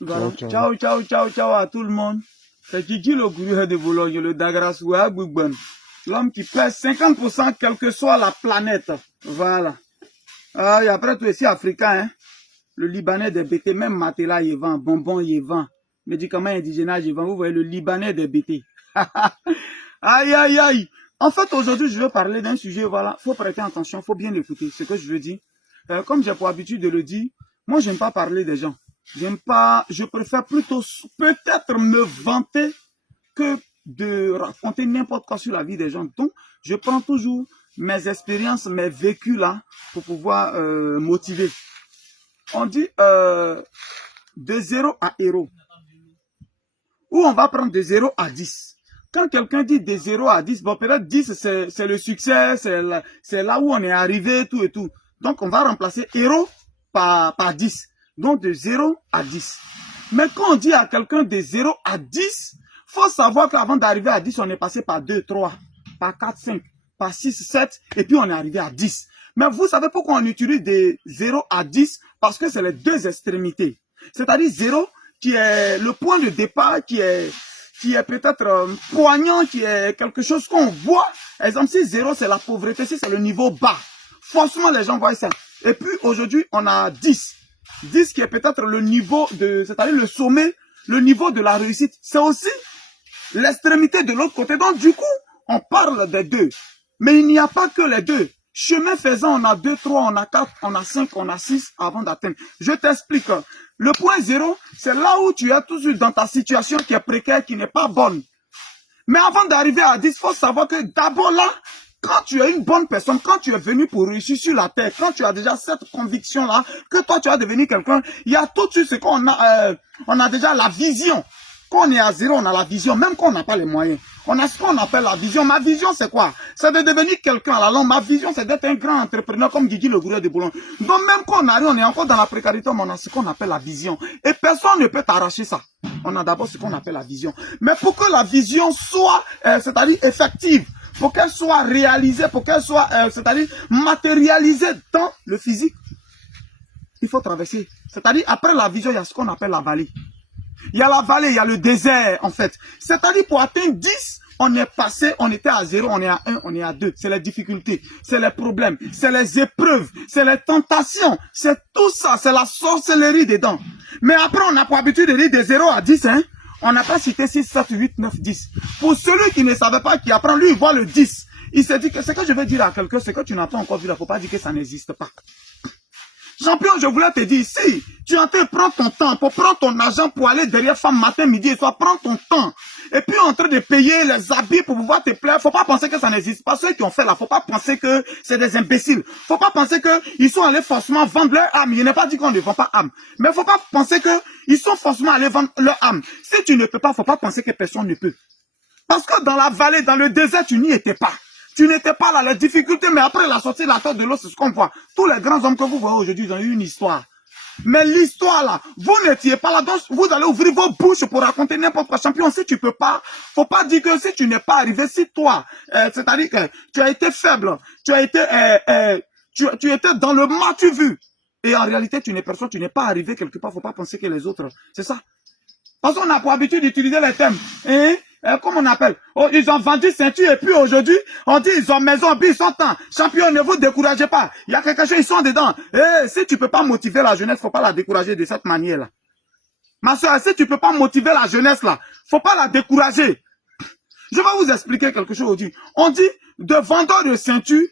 Voilà. Ciao, ciao, ciao, ciao à tout le monde. C'est Kiki le gourou de Boulogne, le Dagrasouya Bougban. L'homme qui pèse 50% quelle que soit la planète. Voilà. Et après tout ici africain, hein. Le Libanais des BT, même matelas il vend, bonbons il vend, médicaments indigènes il vend. Vous voyez le Libanais des BT. Aïe, aïe, aïe. En fait, aujourd'hui, je veux parler d'un sujet, voilà. Faut prêter attention, faut bien écouter ce que je veux dire. Comme j'ai pour habitude de le dire, moi, j'aime pas parler des gens. J'aime pas, je préfère plutôt peut-être me vanter que de raconter n'importe quoi sur la vie des gens. Donc, je prends toujours mes expériences, mes vécus là, pour pouvoir motiver. On dit de 0 à héros. Ou on va prendre de 0 à 10. Quand quelqu'un dit de 0 à 10, bon, peut-être 10, c'est le succès, c'est là où on est arrivé, tout et tout. Donc, on va remplacer héros par 10. Donc, de 0 à 10. Mais quand on dit à quelqu'un de 0 à 10, faut savoir qu'avant d'arriver à 10, on est passé par 2, 3, par 4, 5, par 6, 7, et puis on est arrivé à 10. Mais vous savez pourquoi on utilise de 0 à 10? Parce que c'est les deux extrémités. C'est-à-dire 0 qui est le point de départ, qui est peut-être poignant, qui est quelque chose qu'on voit. Exemple, si 0 c'est la pauvreté, si c'est le niveau bas, forcément les gens voient ça. Et puis aujourd'hui, on a 10. 10 qui est peut-être le niveau de, c'est-à-dire le sommet, le niveau de la réussite. C'est aussi l'extrémité de l'autre côté. Donc du coup, on parle des deux. Mais il n'y a pas que les deux. Chemin faisant, on a 2, 3, on a 4, on a 5, on a 6 avant d'atteindre. Je t'explique. Le point 0, c'est là où tu es toujours dans ta situation qui est précaire, qui n'est pas bonne. Mais avant d'arriver à 10, il faut savoir que d'abord là, quand tu es une bonne personne, quand tu es venu pour réussir sur la terre, quand tu as déjà cette conviction-là, que toi tu vas devenir quelqu'un, il y a tout de suite ce qu'on a, on a déjà la vision. Quand on est à 0, on a la vision, même quand on n'a pas les moyens. On a ce qu'on appelle la vision. Ma vision, c'est quoi? C'est de devenir quelqu'un à la longue. Ma vision, c'est d'être un grand entrepreneur comme Guigui le gourou de Boulogne. Donc même quand on arrive, on est encore dans la précarité, mais on a ce qu'on appelle la vision. Et personne ne peut t'arracher ça. On a d'abord ce qu'on appelle la vision. Mais pour que la vision soit, c'est-à-dire effective, pour qu'elle soit réalisée, pour qu'elle soit, c'est-à-dire matérialisée dans le physique, il faut traverser. C'est-à-dire, après la vision, il y a ce qu'on appelle la vallée. Il y a la vallée, il y a le désert, en fait. C'est-à-dire, pour atteindre 10, on est passé, on était à 0, on est à 1, on est à 2. C'est les difficultés, c'est les problèmes, c'est les épreuves, c'est les tentations, c'est tout ça, c'est la sorcellerie dedans. Mais après, on n'a pas l'habitude de dire de 0 à 10, hein. On n'a pas cité 6, 7, 8, 9, 10. Pour celui qui ne savait pas, qui apprend, lui, il voit le 10. Il se dit que ce que je veux dire à quelqu'un, c'est que tu n'as pas encore vu, il ne faut pas dire que ça n'existe pas. Champion, je voulais te dire, si tu es en train de prendre ton temps, pour prendre ton argent pour aller derrière femme matin, midi et soir, prends ton temps. Et puis en train de payer les habits pour pouvoir te plaire, faut pas penser que ça n'existe pas. Ceux qui ont fait là, faut pas penser que c'est des imbéciles. Faut pas penser que ils sont allés forcément vendre leur âme. Il n'est pas dit qu'on ne vend pas âme. Mais faut pas penser que ils sont forcément allés vendre leur âme. Si tu ne peux pas, faut pas penser que personne ne peut. Parce que dans la vallée, dans le désert, tu n'y étais pas. Tu n'étais pas là, les difficultés, mais après la sortie de la tête de l'eau, c'est ce qu'on voit. Tous les grands hommes que vous voyez aujourd'hui, ils ont eu une histoire. Mais l'histoire là, vous n'étiez pas là, donc vous allez ouvrir vos bouches pour raconter n'importe quoi. Champion, si tu peux pas, faut pas dire que si tu n'es pas arrivé, si toi, c'est-à-dire que tu as été faible, tu as été, tu étais dans le mas-tu vu. Et en réalité, tu n'es personne, tu n'es pas arrivé quelque part, faut pas penser que les autres, c'est ça. Parce qu'on a pour habitude d'utiliser les thèmes. Hein? Comment on appelle? Oh, ils ont vendu ceinture et puis aujourd'hui, on dit ils ont maison, puis ils sont temps. Champion, ne vous découragez pas. Il y a quelque chose, ils sont dedans. Si tu peux pas motiver la jeunesse, faut pas la décourager de cette manière-là. Ma soeur, si tu peux pas motiver la jeunesse là, faut pas la décourager. Je vais vous expliquer quelque chose aujourd'hui. On dit de vendeur de ceinture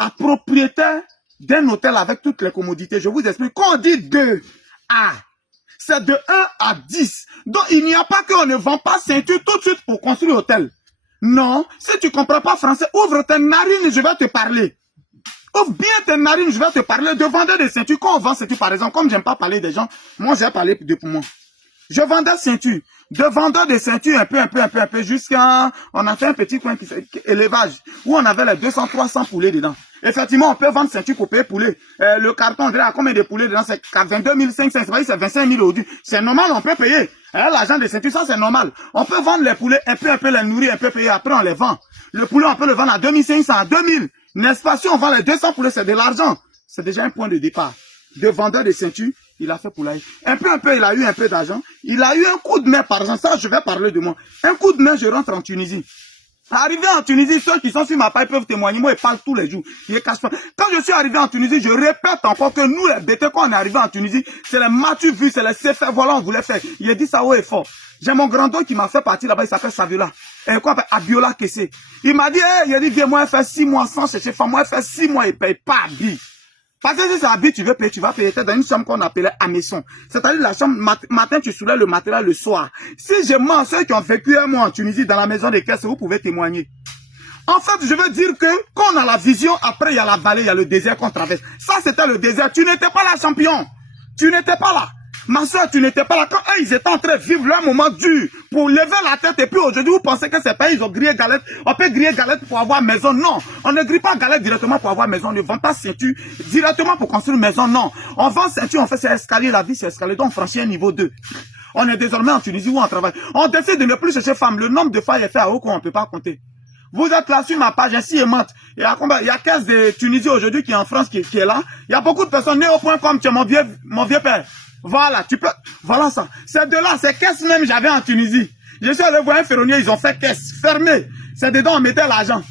à propriétaire d'un hôtel avec toutes les commodités. Je vous explique. Quand on dit 2 à c'est de 1 à 10. Donc, il n'y a pas qu'on ne vend pas ceinture tout de suite pour construire l'hôtel. Non, si tu ne comprends pas français, ouvre tes narines, je vais te parler. Ouvre bien tes narines, je vais te parler de vendeur de ceinture. Quand on vend ceinture, par exemple, comme j'aime pas parler des gens, moi, j'ai parlé de pour moi. Je vendais ceinture. De vendeur de ceinture, un peu, jusqu'à, on a fait un petit coin qui fait élevage, où on avait les 200, 300 poulets dedans. Effectivement, on peut vendre ceinture pour payer poulet. Le carton, on a combien de poulets dedans? C'est 22 500, c'est 25 000 aujourd'hui. C'est normal, on peut payer. L'argent de ceinture, ça c'est normal. On peut vendre les poulets, un peu les nourrir, un peu payer, après on les vend. Le poulet, on peut le vendre à 2500, à 2000. N'est-ce pas? Si on vend les 200 poulets, c'est de l'argent. C'est déjà un point de départ. De vendeur de ceinture Il a fait poulailler. Un peu, il a eu un peu d'argent. Il a eu un coup de main, par exemple. Ça, je vais parler de moi. Un coup de main, je rentre en Tunisie. Arrivé en Tunisie, ceux qui sont sur ma page peuvent témoigner. Moi, ils parlent tous les jours. Ils cachent pas. Quand je suis arrivé en Tunisie, je répète encore que nous, les bêtés, quand on est arrivé en Tunisie, c'est les Mathieu Vu, c'est les CFR. Voilà, on voulait faire. Il a dit ça haut et fort. J'ai mon grand-don qui m'a fait partir là-bas, il s'appelle Saviola. Et quoi, Abiola Kessé. Il m'a dit, hey, il a dit, viens, moi, faire 6 mois sans chercher femme. Moi, faire 6 mois, il paye pas Abi. Parce que si c'est Abi, tu veux payer, tu vas payer. T'es dans une chambre qu'on appelait Ameson. C'est-à-dire la chambre, matin, tu soulèves le matériel le soir. Si je mens, ceux qui ont vécu un mois en Tunisie, dans la maison des caisses, vous pouvez témoigner. En fait, je veux dire que quand on a la vision, après il y a la vallée, il y a le désert qu'on traverse. Ça, c'était le désert. Tu n'étais pas là, champion. Tu n'étais pas là. Ma soeur, tu n'étais pas là. Quand eux, ils étaient en train de vivre leur moment dur pour lever la tête. Et puis aujourd'hui, vous pensez que ces pays, ils ont grillé galette. On peut griller galette pour avoir maison. Non. On ne grille pas galette directement pour avoir maison. On ne vend pas ceinture directement pour construire une maison. Non. On vend ceinture, on fait ses escaliers. La vie, c'est escalier. Donc, on franchit un niveau 2. On est désormais en Tunisie où on travaille. On décide de ne plus chercher femme. Le nombre de fois il est fait à haut qu'on ne peut pas compter. Vous êtes là sur ma page, ainsi et mente. Il y a 15 de Tunisie aujourd'hui qui est en France, qui est là. Il y a beaucoup de personnes nées au point comme tu es mon vieux père. Voilà, tu peux, voilà ça. Ces deux-là, c'est caisse même j'avais en Tunisie. Je suis allé voir un ferronnier, ils ont fait caisse, fermée. C'est dedans, on mettait l'argent.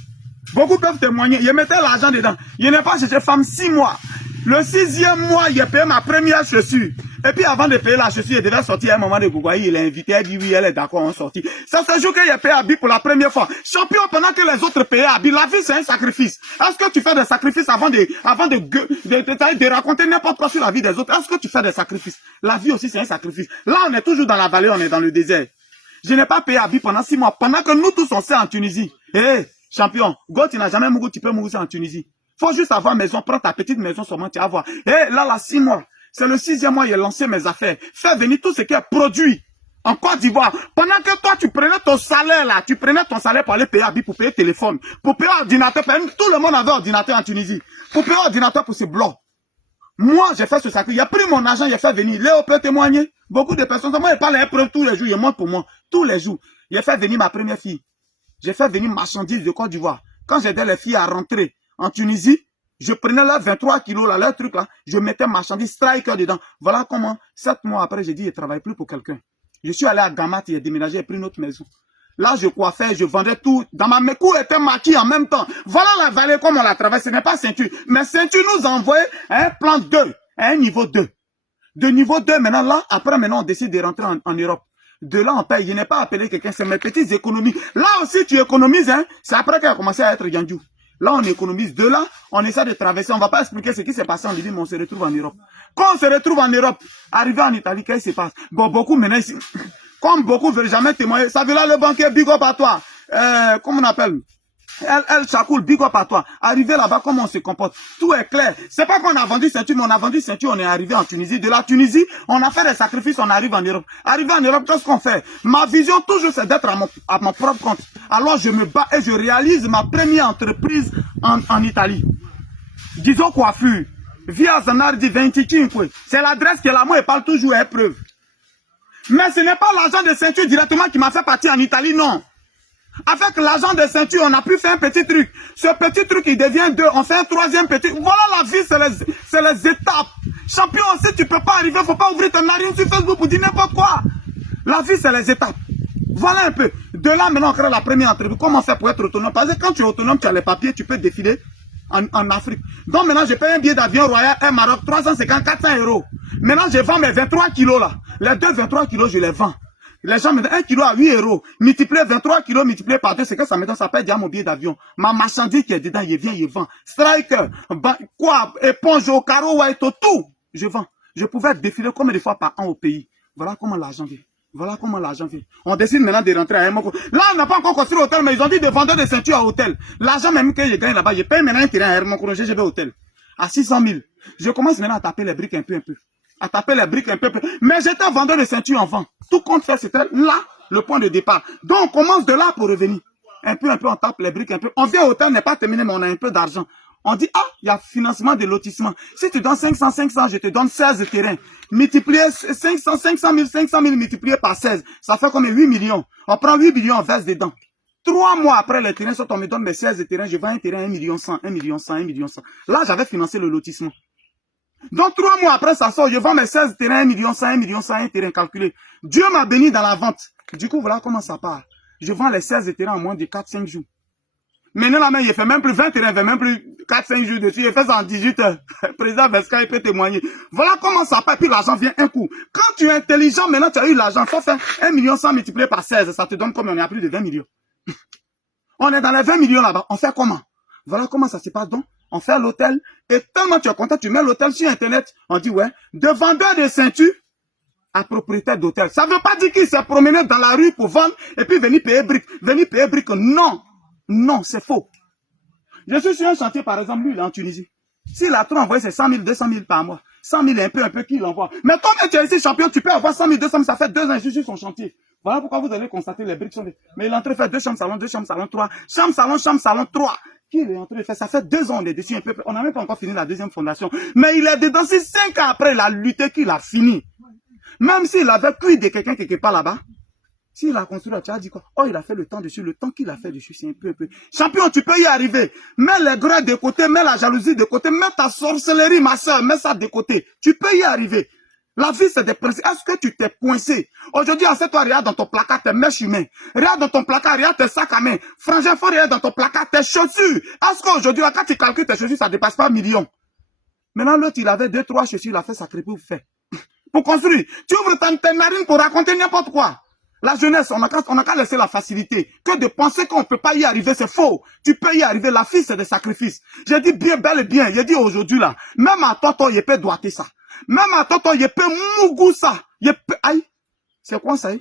Beaucoup peuvent témoigner, ils mettaient l'argent dedans. Je n'ai pas cherché femme 6 mois. Le 6e mois, il a payé ma première chaussure. Et puis avant de payer la chaussure, il devait sortir à un moment de Gougaï. Il a invité, elle dit oui, elle est d'accord, on sortit. C'est ce jour qu'il a payé Abi pour la première fois. Champion, pendant que les autres payaient Abi, la vie c'est un sacrifice. Est-ce que tu fais des sacrifices avant de raconter n'importe quoi sur la vie des autres? Est-ce que tu fais des sacrifices? La vie aussi c'est un sacrifice. Là, on est toujours dans la vallée, on est dans le désert. Je n'ai pas payé Abi pendant 6 mois. Pendant que nous tous on sait en Tunisie. Hé, champion, go, tu n'as jamais mouru, tu peux mourir en Tunisie. Faut juste avoir maison, prends ta petite maison seulement, tu vas voir. Hé, là, 6 mois. C'est le 6e mois, il a lancé mes affaires. Fais venir tout ce qui est produit en Côte d'Ivoire. Pendant que toi, tu prenais ton salaire là, tu prenais ton salaire pour aller payer Abi, pour payer téléphone, pour payer ordinateur. Tout le monde avait ordinateur en Tunisie. Pour payer ordinateur pour ses blocs. Moi, j'ai fait ce sacrifice. Il a pris mon argent, il a fait venir. Léo peut témoigner. Beaucoup de personnes, moi, il parle un preuve tous les jours. Il monte pour moi. Tous les jours. Il a fait venir ma première fille. J'ai fait venir marchandises de Côte d'Ivoire. Quand j'aidais les filles à rentrer en Tunisie, je prenais leurs 23 kilos, là, leur truc là, je mettais marchandises striker dedans. Voilà comment, 7 mois après, j'ai dit, je ne travaille plus pour quelqu'un. Je suis allé à Gamat, il a déménagé, j'ai pris une autre maison. Là, je coiffais, je vendais tout. Dans ma cou était maquillée en même temps. Voilà la vallée comme on la traverse. Ce n'est pas ceinture. Mais ceinture nous envoie un plan 2, un niveau 2. De niveau 2, maintenant, là, après, maintenant, on décide de rentrer en Europe. De là, on paye. Je n'ai pas appelé quelqu'un, c'est mes petites économies. Là aussi, tu économises, hein. C'est après qu'elle a commencé à être Yandjou. Là, on économise. De là, on essaie de traverser. On ne va pas expliquer ce qui s'est passé en Libye, mais on se retrouve en Europe. Quand on se retrouve en Europe, arrivé en Italie, qu'est-ce qui se passe? Bon, beaucoup maintenant ici, comme beaucoup ne veulent jamais témoigner, ça veut là le banquier, big up à toi. Comment on appelle? Elle Chakoul, big up à toi. Arrivé là-bas, comment on se comporte? Tout est clair. C'est pas qu'on a vendu ceinture, mais on a vendu ceinture, on est arrivé en Tunisie. De la Tunisie, on a fait des sacrifices, on arrive en Europe. Arrivé en Europe, qu'est-ce qu'on fait? Ma vision toujours, c'est d'être à mon propre compte. Alors, je me bats et je réalise ma première entreprise en Italie. Disons coiffure. Via Zanardi 25. C'est l'adresse qui est là, moi, elle parle toujours à preuve. Mais ce n'est pas l'argent de ceinture directement qui m'a fait partir en Italie, non. Avec l'argent de ceinture, on a pu faire un petit truc. Ce petit truc, il devient 2. On fait un 3e petit. Voilà la vie, c'est les étapes. Champion, si tu ne peux pas arriver, il ne faut pas ouvrir ton narine sur Facebook pour dire n'importe quoi. La vie, c'est les étapes. Voilà un peu. De là, maintenant, on crée la première entreprise. Comment faire pour être autonome? Parce que quand tu es autonome, tu as les papiers, tu peux défiler en Afrique. Donc maintenant, je paye un billet d'avion royal, un Maroc, 350, 400 euros. Maintenant, je vends mes 23 kilos là. Les 23 kilos, je les vends. Les gens me donnent 1 kilo à 8 euros. Multiplié 23 kilos, multiplié par 2, c'est que ça me donne, ça paye déjà mon billet d'avion. Ma marchandise qui est dedans, il vient, il vend. Striker, quoi, éponge au carreau, white, tout. Je vends. Je pouvais défiler combien de fois par an au pays. Voilà comment l'argent vient. Voilà comment l'argent vient. On décide maintenant de rentrer à Hermon. Là, on n'a pas encore construit l'hôtel, mais ils ont dit de vendre des ceintures à hôtel. L'argent même que je gagne là-bas, je paye maintenant un terrain à Hermon, GGB hôtel. À 600 000. Je commence maintenant à taper les briques un peu. À taper les briques un peu. Mais j'étais vendeur de ceintures en vente. Tout compte fait, c'était là le point de départ. Donc, on commence de là pour revenir. Un peu, on tape les briques un peu. On vient au hôtel, n'est pas terminé, mais on a un peu d'argent. On dit, ah, il y a financement de lotissement. Si tu donnes 500, je te donne 16 terrains. Multiplier 500 000 multiplié par 16. Ça fait comme 8 millions. On prend 8 millions, on verse dedans. 3 mois après, les terrains sont, on me donne mes 16 terrains. Je vends un terrain 1 100 000, 1 100 000. Là, j'avais financé le lotissement. Donc 3 mois après, ça sort, je vends mes 16 terrains, 1 million 100, 1 million 100, 1 terrain calculé. Dieu m'a béni dans la vente. Du coup, voilà comment ça part. Je vends les 16 terrains en moins de 4-5 jours. Maintenant, la main, il fait même plus 20 terrains, il fait même plus 4-5 jours dessus, il fait ça en 18 heures. Président Vesca, il peut témoigner. Voilà comment ça part, puis l'argent vient un coup. Quand tu es intelligent, maintenant tu as eu l'argent, il faut faire 1 million 100 multiplié par 16, ça te donne combien? On est à plus de 20 millions. On est dans les 20 millions là-bas, on fait comment? Voilà comment ça se passe donc. On fait l'hôtel, et tellement tu es content, tu mets l'hôtel sur Internet, on dit ouais, de vendeur de ceintures à propriétaire d'hôtel. Ça ne veut pas dire qu'il s'est promené dans la rue pour vendre et puis venir payer brique. Non, non, c'est faux. Je suis sur un chantier, par exemple, lui, il est en Tunisie. S'il a trop envoyé, c'est 100 000, 200 000 par mois. 100 000 un peu qu'il envoie. Mais comme tu es ici champion, tu peux avoir 100 000, 200 000, ça fait 2 ans, je suis sur son chantier. Voilà pourquoi vous allez constater les briques sont des... Mais il est en train de faire 2 chambres, salon, 2 chambres, salon, 3. Chambre, salon, 3. Qu'il est en train de faire, ça fait 2 ans, on est dessus un peu. On n'a même pas encore fini la deuxième fondation. Mais il est dedans, c'est 5 ans après, il a lutté qu'il a fini. Même s'il avait cuit de quelqu'un quelque part là-bas, s'il a construit, tu as dit quoi? Oh, il a fait le temps dessus. Le temps qu'il a fait dessus, c'est un peu. Champion, tu peux y arriver. Mets les grès de côté, mets la jalousie de côté, mets ta sorcellerie, ma soeur, mets ça de côté. Tu peux y arriver. La vie, c'est des principes. Est-ce que tu t'es coincé? Aujourd'hui, assieds-toi, regarde dans ton placard tes mèches humaines. Regarde dans ton placard, regarde tes sacs à main. Frangin, faut regarder dans ton placard tes chaussures. Est-ce qu'aujourd'hui, quand tu calcules tes chaussures, ça ne dépasse pas 1 million? Maintenant, l'autre, il avait 2-3 chaussures, il a fait sa crêpe pour faire. Pour construire. Tu ouvres tes narines pour raconter n'importe quoi. La jeunesse, on n'a qu'à laisser la facilité. Que de penser qu'on ne peut pas y arriver, c'est faux. Tu peux y arriver. La fille, c'est des sacrifices. J'ai dit bien, bel et bien. J'ai dit aujourd'hui, là, même à Toto, il peut doiter ça. Même à Toto, il peut mougou ça. Aïe, c'est quoi ça?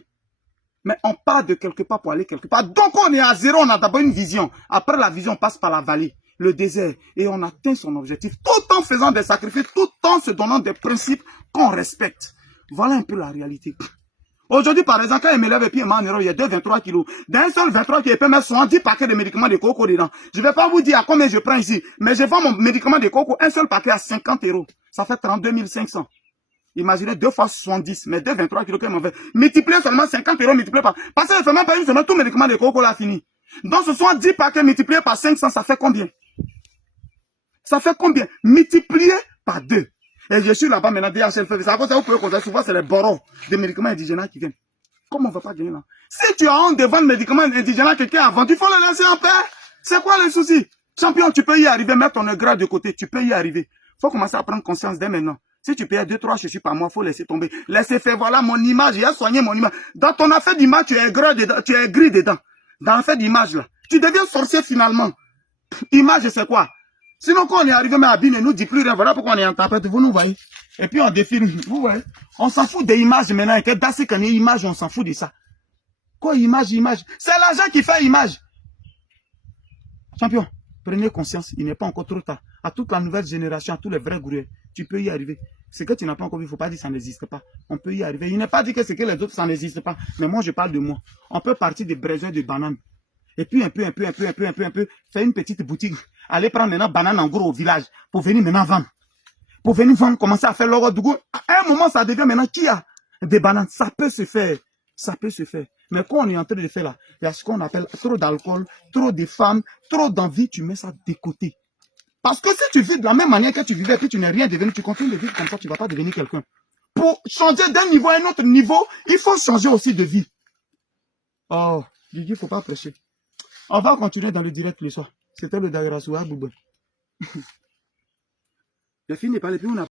Mais on part de quelque part pour aller quelque part. Donc, on est à zéro. On a d'abord une vision. Après la vision, on passe par la vallée, le désert. Et on atteint son objectif. Tout en faisant des sacrifices, tout en se donnant des principes qu'on respecte. Voilà un peu la réalité. Aujourd'hui, par exemple, quand il me lève et puis il m'a en erreur, il y a 23 kilos. D'un seul 23 kilos, il peut mettre 70 paquets de médicaments de coco dedans. Je ne vais pas vous dire à combien je prends ici, mais je vends mon médicament de coco, un seul paquet à 50 €. Ça fait 32 500. Imaginez 2 fois 70, mais 23 kilos qu'il m'a fait. Multiplier seulement 50 € multiplié par... Parce que je ne fais même pas une semaine, tout médicament de coco là fini. Donc ce sont 10 paquets multipliés par 500, ça fait combien? Ça fait combien? Multiplié par 2. Et je suis là-bas maintenant, DHL fait ça. Vous pouvez constater, souvent c'est les borons des médicaments indigènes qui viennent. Comment on ne va pas gagner là? Si tu as honte de vendre médicaments indigènes à quelqu'un a vendu, il faut le laisser en paix. C'est quoi le souci? Champion, tu peux y arriver, mettre ton grade de côté, tu peux y arriver. Il faut commencer à prendre conscience dès maintenant. Si tu payes 2-3 chaussures par mois, il faut laisser tomber. Laissez faire, voilà mon image, j'ai soigné mon image. Dans ton affaire d'image, tu es gris dedans. Dans l'affaire d'image là, tu deviens sorcier finalement. Image, c'est quoi? Sinon, quand on est arrivé, mais Abine ne nous dit plus rien. Voilà pourquoi on est en tempête. Vous nous voyez. Et puis on défile. Vous voyez. On s'en fout des images maintenant. Et que dans ces canaux, images, on s'en fout de ça. Quoi, image? C'est l'argent qui fait image. Champion, prenez conscience. Il n'est pas encore trop tard. À toute la nouvelle génération, à tous les vrais gourous, tu peux y arriver. Ce que tu n'as pas encore vu, il ne faut pas dire que ça n'existe pas. On peut y arriver. Il n'est pas dit que ce que les autres, ça n'existe pas. Mais moi, je parle de moi. On peut partir des besoins de bananes. Et puis un peu, faire une petite boutique. Aller prendre maintenant banane en gros au village pour venir maintenant vendre. Pour venir vendre, commencer à faire l'or du goût. À un moment, ça devient maintenant qui a des bananes. Ça peut se faire. Ça peut se faire. Mais quand on est en train de faire là, il y a ce qu'on appelle trop d'alcool, trop de femmes, trop d'envie, tu mets ça de côté. Parce que si tu vis de la même manière que tu vivais et puis tu n'es rien devenu, tu continues de vivre comme ça, tu ne vas pas devenir quelqu'un. Pour changer d'un niveau à un autre niveau, il faut changer aussi de vie. Oh, Guigui, il ne faut pas prêcher. On va continuer dans le direct le soir. C'était le Dagrassoua Boubou. J'ai fini par les plus.